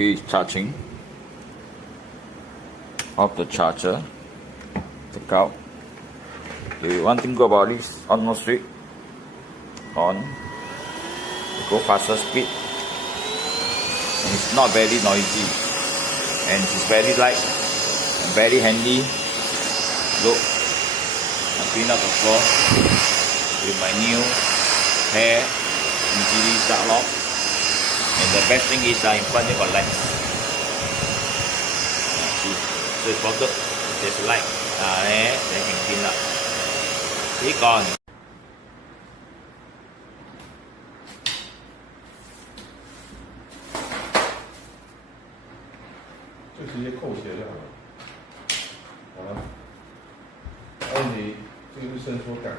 is charging of the charger. Check out. The one thing good about this on switch on, it go faster speed, and it's not very noisy, and it's very light and very handy. Look, I clean up the floor with my new hair easily start lock, and the best thing is in front you got lights. See, so it's spotted. There's a light there, then you can clean up. See, gone. 就直接扣起来就好了。好了，然后你这个是伸缩杆。